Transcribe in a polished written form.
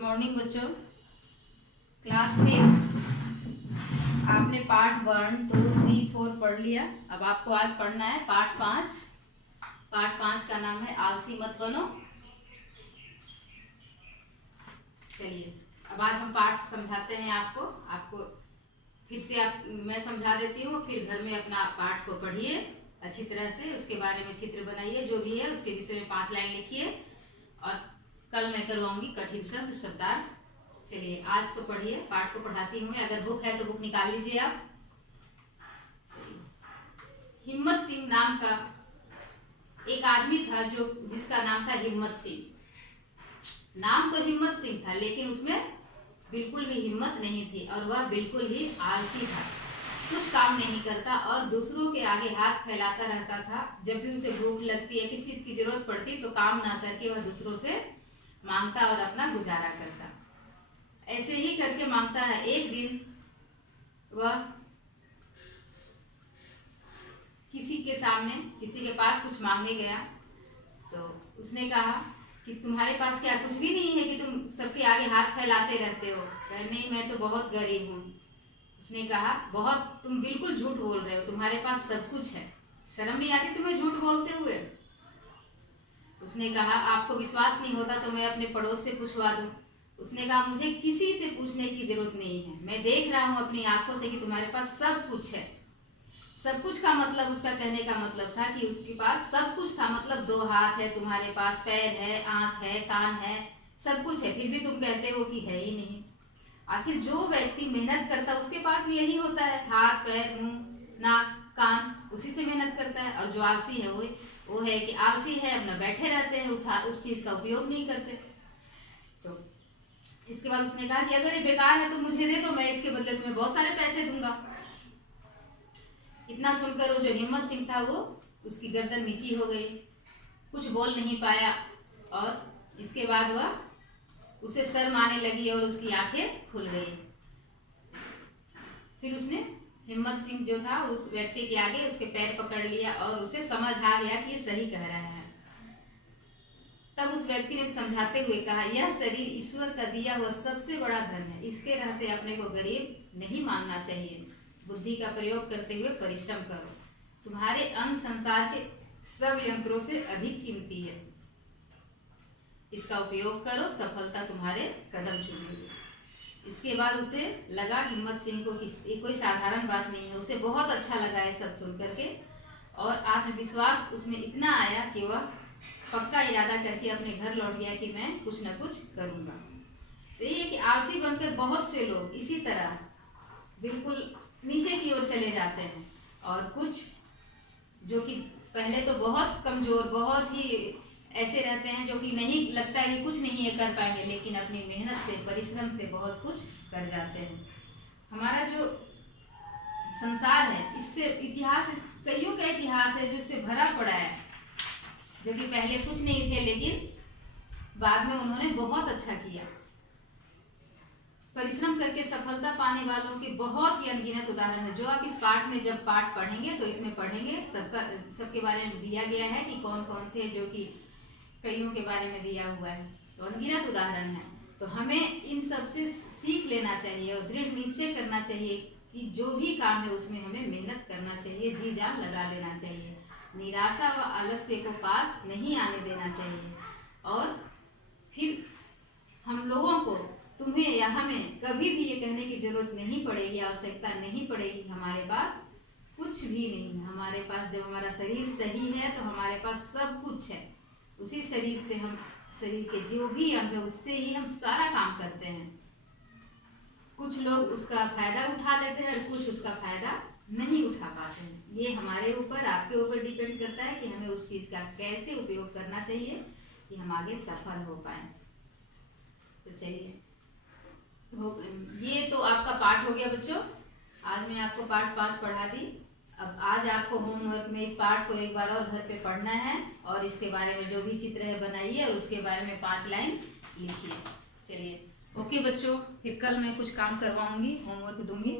Good morning बच्चों। Class में आपने पार्ट 1, 2, 3, 4 पढ़ लिया। अब आपको आज पढ़ना है पार्ट 5। पार्ट 5 का नाम है आलसी मत बनो। चलिए अब आज हम पाठ समझाते हैं आपको फिर से मैं समझा देती हूँ, फिर घर में अपना पाठ को पढ़िए अच्छी तरह से, उसके बारे में चित्र बनाइए, जो भी है उसके विषय में 5 लाइन लिखिए और कल मैं करवाऊंगी कठिन शब्द शब्दार्थ। चलिए आज तो पढ़िए, पाठ को पढ़ाती हूँ मैं। अगर बुक है तो बुक निकाल लीजिए आप। हिम्मत सिंह नाम का एक आदमी था जिसका नाम था हिम्मत सिंह। नाम तो हिम्मत सिंह था लेकिन उसमें बिल्कुल भी हिम्मत नहीं थी और वह बिल्कुल ही आलसी था। कुछ काम नहीं करता और दूसरों के आगे हाथ फैलाता रहता था। जब भी उसे भूख लगती या किसी चीज की जरूरत पड़ती तो काम ना करके वह दूसरों से मांगता और अपना गुजारा करता। ऐसे ही करके मांगता है। एक दिन वह किसी के पास कुछ मांगने गया तो उसने कहा कि तुम्हारे पास क्या कुछ भी नहीं है कि तुम सबके आगे हाथ फैलाते रहते हो? नहीं, मैं तो बहुत गरीब हूँ। उसने कहा बहुत, तुम बिल्कुल झूठ बोल रहे हो, तुम्हारे पास सब कुछ है। शर्म नहीं आती तुम्हें झूठ बोलते हुए? उसने कहा आपको विश्वास नहीं होता तो मैं अपने पड़ोस से पूछवा दूं। उसने कहा मुझे किसी से पूछने की जरूरत नहीं है, मैं देख रहा हूं अपनी आंखों से कि तुम्हारे पास सब कुछ है। सब कुछ का मतलब, उसका कहने का मतलब था कि उसके पास सब कुछ था, मतलब 2 हाथ है, तुम्हारे पास पैर है, आंख है, कान है, सब कुछ है, फिर भी तुम कहते हो कि है ही नहीं। आखिर जो व्यक्ति मेहनत करता उसके पास भी यही होता है, हाथ पैर मुंह नाक कान, उसी से मेहनत करता है। और जो आलसी है वो है कि आलसी है, अपना बैठे रहते हैं, उस चीज का उपयोग नहीं करते। तो इसके बाद उसने कहा कि अगर ये बेकार है तो मुझे दे दो, मैं इसके बदले तुम्हें बहुत सारे पैसे दूंगा। इतना सुनकर वो जो हिम्मत सिंह था वो उसकी गर्दन नीची हो गई, कुछ बोल नहीं पाया और इसके बाद वह उसे शर्म आने लगी और उसकी आंखें खुल गई। फिर उसने हिम्मत सिंह जो था उस व्यक्ति के आगे उसके पैर पकड़ लिया और उसे समझ आ गया कि ये सही कह रहा है। तब उस व्यक्ति ने समझाते हुए कहा यह शरीर ईश्वर का दिया हुआ सबसे बड़ा धन है, इसके रहते अपने को गरीब नहीं मानना चाहिए। बुद्धि का प्रयोग करते हुए परिश्रम करो, तुम्हारे अंग संसार के सब यंत्रों से अधिक कीमती है, इसका उपयोग करो, सफलता तुम्हारे कदम चूमेगी। इसके बाद उसे लगा हिम्मत सिंह को कि कोई साधारण बात नहीं है, उसे बहुत अच्छा लगा ये सब सुन करके और आत्मविश्वास उसमें इतना आया कि वह पक्का इरादा करके अपने घर लौट गया कि मैं कुछ न कुछ करूंगा। तो ये कि आलसी बनकर बहुत से लोग इसी तरह बिल्कुल नीचे की ओर चले जाते हैं और कुछ जो कि पहले तो बहुत कमजोर, बहुत ही ऐसे रहते हैं जो कि नहीं लगता है कि कुछ नहीं है कर पाएंगे, लेकिन अपनी मेहनत से परिश्रम से बहुत कुछ कर जाते हैं। हमारा जो संसार है इससे इतिहास, कईयों का इतिहास है जो इससे भरा पड़ा है, जो कि पहले कुछ नहीं थे लेकिन बाद में उन्होंने बहुत अच्छा किया। परिश्रम करके सफलता पाने वालों के बहुत ही अनगिनत उदाहरण है, जो आप इस पाठ में जब पाठ पढ़ेंगे तो इसमें पढ़ेंगे। सबके बारे में दिया गया है कि कौन कौन थे, जो कि कईयों के बारे में दिया हुआ है, तो अनगिनत उदाहरण है। तो हमें इन सब से सीख लेना चाहिए और दृढ़ निश्चय करना चाहिए कि जो भी काम है उसमें हमें मेहनत करना चाहिए, जी जान लगा लेना चाहिए, निराशा व आलस्य को पास नहीं आने देना चाहिए। और फिर हम लोगों को, तुम्हें या हमें कभी भी ये कहने की जरूरत नहीं पड़ेगी, आवश्यकता नहीं पड़ेगी हमारे पास कुछ भी नहीं है। हमारे पास जब हमारा शरीर सही है तो हमारे पास सब कुछ है, उसी शरीर से हम, शरीर के जो भी अंग है उससे ही हम सारा काम करते हैं। कुछ लोग उसका फायदा उठा लेते हैं और कुछ उसका फायदा नहीं उठा पाते हैं। ये हमारे ऊपर, आपके ऊपर डिपेंड करता है कि हमें उस चीज का कैसे उपयोग करना चाहिए कि हम आगे सफल हो पाए। तो चलिए, ये तो आपका पाठ हो गया बच्चों। आज मैं आपको पाठ 5 पढ़ा दी। अब आज आपको होमवर्क में इस पाठ को एक बार और घर पे पढ़ना है और इसके बारे में जो भी चित्र है बनाइए और उसके बारे में 5 लाइन लिखिए। चलिए ओके बच्चों, फिर कल मैं कुछ काम करवाऊंगी, होमवर्क दूंगी।